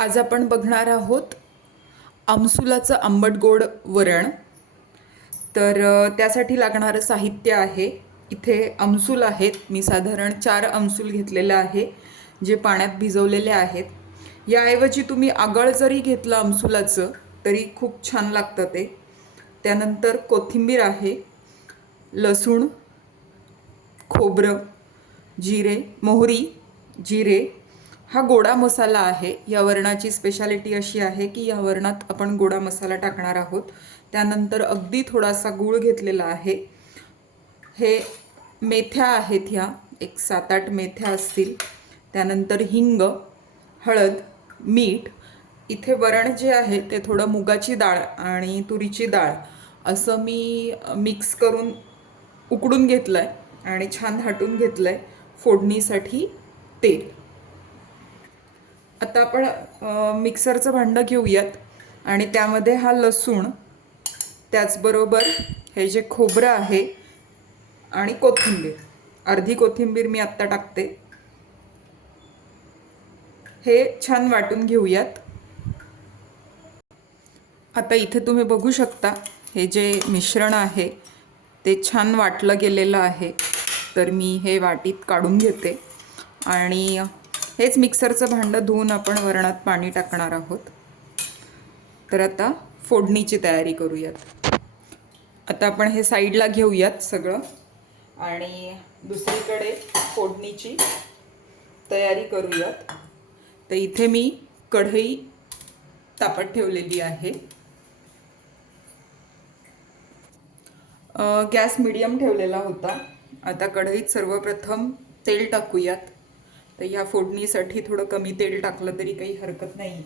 आज आपण बघणार आहोत आमसुलाचं आंबट गोड वरण. तर त्यासाठी लागणारं साहित्य आहे. इथे आमसूल आहेत. मी साधारण चार आमसूल घेतलेलं आहे जे पाण्यात भिजवलेले आहेत. याऐवजी तुम्ही आगळ जरी घेतलं आमसुलाचं तरी खूप छान लागतं ते. त्यानंतर कोथिंबीर आहे लसूण खोबरं जिरे मोहरी जिरे हा गोडा मसाला आहे. या वरणाची स्पेशालिटी अशी आहे की या वरणात आपण गोडा मसाला टाकणार आहोत. त्यानंतर अगदी थोडासा गूळ घेतलेला आहे. हे मेथ्या आहेत ह्या. एक सात आठ मेथ्या असतील. त्यानंतर हिंग हळद मीठ. इथे वरण जे आहे ते थोडं मुगाची डाळ आणि तुरीची डाळ असं मी मिक्स करून उकडून घेतलं आहे आणि छान हाटून घेतलं आहे फोडणीसाठी तेल. आता आपण मिक्सरचं भांडं घेऊयात. आणि त्यामध्ये हा लसूण त्याचबरोबर हे जे खोबरं आहे आणि कोथिंबीर. अर्धी कोथिंबीर मी आत्ता टाकते. हे छान वाटून घेऊयात. आता इथे तुम्ही बघू शकता हे जे मिश्रण आहे ते छान वाटलं गेलेलं आहे. तर मी हे वाटीत काढून घेते. आणि हेच मिक्सरचं भांडं धुवून आपण वरणात पाणी टाकणार आहोत. तर आता फोडणीची तयारी करूयात. आता आपण हे साईडला घेऊयात सगळं. आणि दुसरीकडे फोडणीची तयारी करूयात. तर इथे मी कढई तापत ठेवलेली आहे. गॅस मिडियम ठेवलेला होता. आता कढईत सर्वप्रथम तेल टाकूयात. तर ह्या फोडणीसाठी थोडं कमी तेल टाकलं तरी काही हरकत नाही.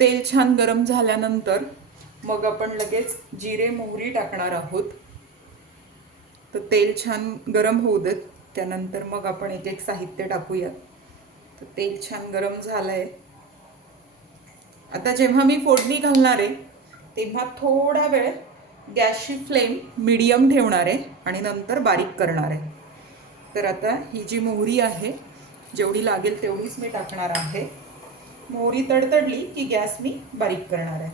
तेल छान गरम झाल्यानंतर मग आपण लगेच जिरे मोहरी टाकणार आहोत. तर तेल छान गरम होऊ देत. त्यानंतर मग आपण एक एक साहित्य टाकूया. तर तेल छान गरम झालंय. आता जेव्हा मी फोडणी घालणार आहे तेव्हा थोडा वेळ गॅसची फ्लेम मिडियम ठेवणार आहे आणि नंतर बारीक करणार आहे. तर आता ही जी मोहरी आहे जेवढी लागेल तेवढीच मी टाकणार आहे. मोहरी तडतडली की गॅस मी बारीक करणार आहे.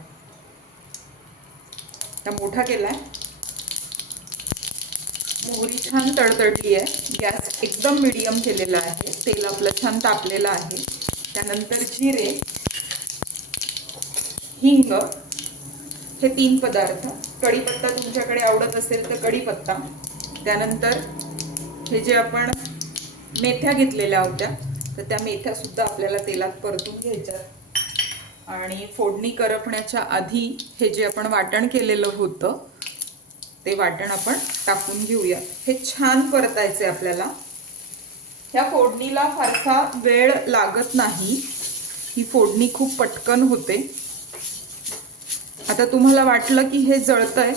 आता मोठा आहे मोहरी छान तडतडली आहे. गॅस एकदम मिडियम केलेला आहे. तेल आपलं छान तापलेलं आहे. त्यानंतर जिरे हिंग. हे तीन पदार्थ. कढीपत्ता तुमच्याकडे आवडत असेल तर कढीपत्ता. त्यानंतर हे जे आपण मेथ्या घेतलेल्या होत्या तर त्या मेथ्या सुद्धा आपल्याला तेलात परतून घ्यायच्या. आणि फोडणी करपण्याच्या आधी हे जे आपण वाटण केलेलं होतं ते वाटण आपण टाकून घेऊया. हे छान परतायचे आपल्याला. ह्या फोडणीला फारसा वेळ लागत नाही. ही फोडणी खूप पटकन होते. आता तुम्हाला वाटलं की हे जळतंय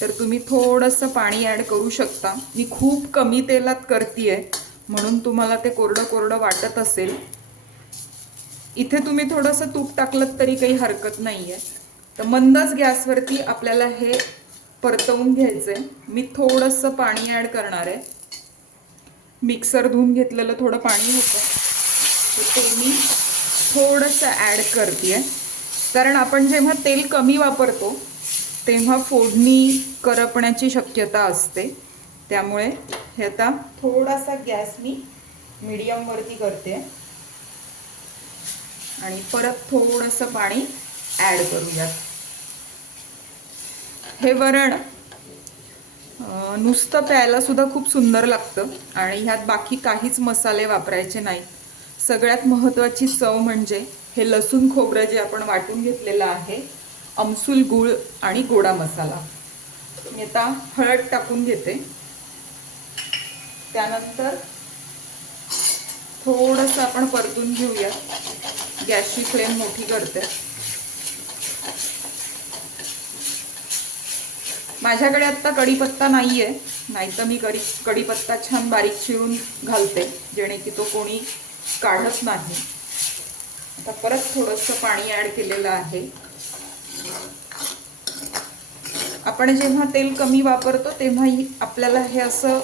तर तुम्ही थोडंसं पाणी ॲड करू शकता. मी खूप कमी तेलात करते म्हणून तुम्हाला ते कोरडं कोरडं वाटत असेल. इथे तुम्ही थोडंसं तूप टाकलं तरी काही हरकत नाही आहे तर मंदच गॅसवरती आपल्याला हे परतवून घ्यायचं आहे मी थोडंसं पाणी ॲड करणार. आहे मिक्सर धुवून घेतलेलं थोडं पाणी होतं. तर ते मी थोडंसं ॲड करते आहे कारण आपण जेव्हा तेल कमी वापरतो तेव्हा फोडणी करपण्याची शक्यता असते. त्यामुळे हे आता थोडासा गॅस मी मिडियमवरती करते. आणि परत थोडंसं पाणी ॲड करूयात. हे वरण नुसतं प्यायला सुद्धा खूप सुंदर लागतं आणि ह्यात बाकी काहीच मसाले वापरायचे नाहीत सगळ्यात महत्त्वाची चव म्हणजे हे लसूण खोबरं जे आपण वाटून घेतलेलं आहे अमसूल गूळ आणि गोडा मसाला. मी आता हळद टाकून घेते. त्यानंतर थोडंसं आपण परतून घेऊया. गॅसची फ्लेम मोठी करते. माझ्याकडे आत्ता कढीपत्ता नाही आहे नाही तर मी कढी कढीपत्ता छान बारीक चिरून घालते जेणे की तो कोणी काढत नाही. आता परत थोडंसं पाणी ॲड केलेलं आहे. आपण जेव्हा तेल कमी वापरतो तेव्हाही आपल्याला हे असं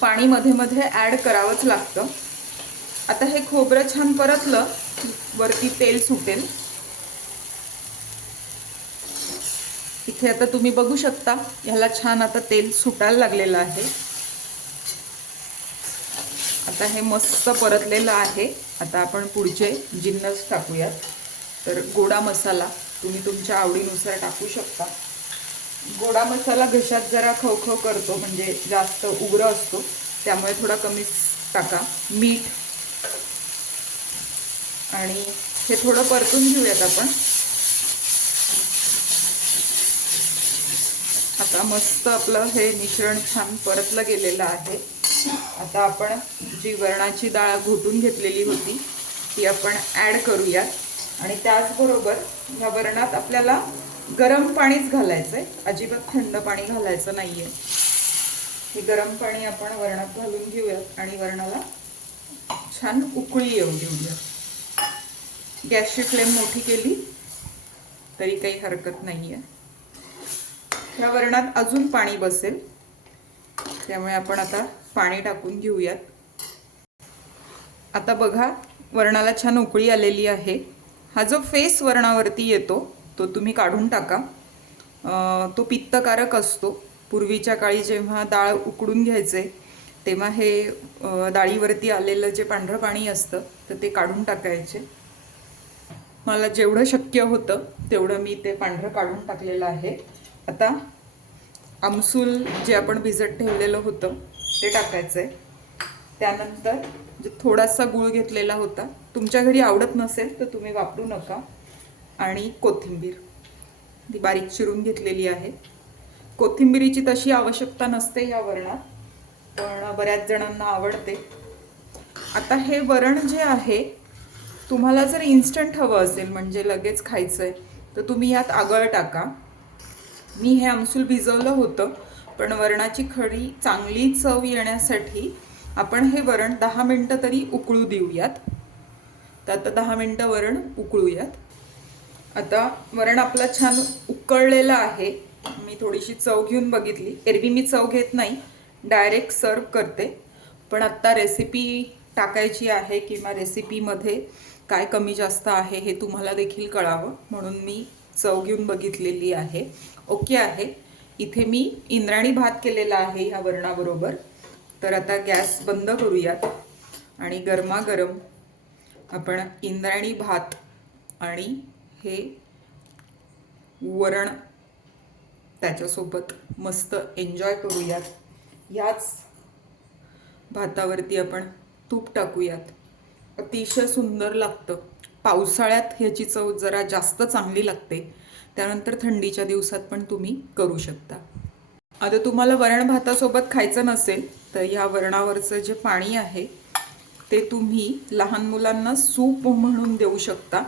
पाणी मध्ये मध्ये ॲड करावंच लागतं. आता हे खोबरं छान परतलं वरती तेल सुटेल. इथे आता तुम्ही बघू शकता ह्याला छान आता तेल सुटायला लागलेलं आहे. आता हे मस्त परतलेलं आहे. आता आपण पुढचे जिन्नस टाकूयात. तर गोडा मसाला. तुम्ही तुमच्या आवडीनुसार टाकू शकता. गोडा मसाला घशात जरा खवखव करतो म्हणजे जास्त उग्र असतो. त्यामुळे थोडा कमीच टाका. मीठ. आणि हे थोडं परतून घेऊयात आपण. आता मस्त आपलं हे मिश्रण छान परतलं गेलेलं आहे. आता आपण जी वरणाची डाळ घोटून घेतलेली होती ती आपण ॲड करूयात. आणि त्याचबरोबर ह्या वरणात आपल्याला गरम पाणीच घालायचं आहे अजिबात थंड पाणी घालायचं नाही आहे हे गरम पाणी आपण वरणात घालून घेऊयात आणि वरणाला छान उकळी येऊ देऊया गॅसची फ्लेम मोठी केली तरी काही हरकत नाही आहे ह्या वरणात अजून पाणी बसेल त्यामुळे आपण आता पाणी टाकून घेऊयात. आता बघा वरणाला छान उकळी आलेली आहे. हा जो फेस वर्णावरती येतो तो तुम्ही काढून टाका. तो पित्तकारक असतो. पूर्वीच्या काळी जेव्हा डाळ उकडून घ्यायचे तेव्हा हे डाळीवरती आलेलं जे पांढरं पाणी असतं तर ते काढून टाकायचे. मला जेवढं शक्य होतं तेवढं मी ते पांढरं काढून टाकलेलं आहे. आता आमसूल जे आपण भिजत ठेवलेलं होतं ते टाकायचं आहे त्यानंतर थोडासा गूळ घेतलेला होता. तुमच्या घरी आवडत नसेल तर तुम्ही वापरू नका. आणि कोथिंबीर. ती बारीक चिरून घेतलेली आहे. कोथिंबिरीची तशी आवश्यकता नसते या वरणात पण बऱ्याच जणांना आवडते. आता हे वरण जे आहे तुम्हाला जर इन्स्टंट हवं असेल म्हणजे लगेच खायचं आहे तर तुम्ही यात आगळ टाका. मी हे आमसूल भिजवलं होतं पण वरणाची खडी चांगली चव येण्यासाठी आपण हे वरण दहा मिनटं तरी उकळू देऊयात. तर आता दहा मिनटं वरण उकळूयात. आता वरण आपलं छान उकळलेलं आहे. मी थोडीशी चव घेऊन बघितली. एरवी मी चव घेत नाही. डायरेक्ट सर्व करते. पण आत्ता रेसिपी टाकायची आहे किंवा रेसिपीमध्ये काय कमी जास्त आहे हे तुम्हाला देखील कळावं. म्हणून मी चव घेऊन बघितलेली आहे. ओके आहे. इथे मी इंद्राणी भात केलेला आहे ह्या वरणाबरोबर. तर आता गॅस बंद करूयात. आणि गरमागरम आपण इंद्रायणी भात आणि हे वरण त्याच्यासोबत मस्त एन्जॉय करूयात. याच भातावरती आपण तूप टाकूयात. अतिशय सुंदर लागतं. पावसाळ्यात ह्याची चव जरा जास्त चांगली लागते. त्यानंतर थंडीच्या दिवसात पण तुम्ही करू शकता. आता तुम्हाला वरण भातासोबत खायचं नसेल तर ह्या वरणावरचं जे पाणी आहे ते तुम्ही लहान मुलांना सूप म्हणून देऊ शकता.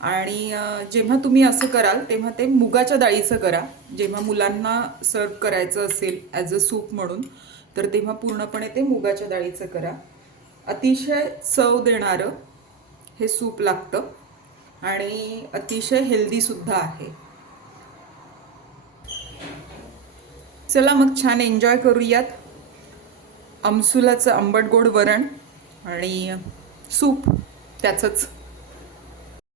आणि जेव्हा तुम्ही असं कराल तेव्हा ते मुगाच्या डाळीचं करा. जेव्हा मुलांना सर्व करायचं असेल ॲज अ सूप म्हणून तर तेव्हा पूर्णपणे ते मुगाच्या डाळीचं करा. अतिशय चव देणारं हे सूप लागतं. आणि अतिशय हेल्दीसुद्धा आहे. चला मग छान एन्जॉय करूयात. आमसुलाचं आंबट गोड वरण आणि सूप त्याचंच.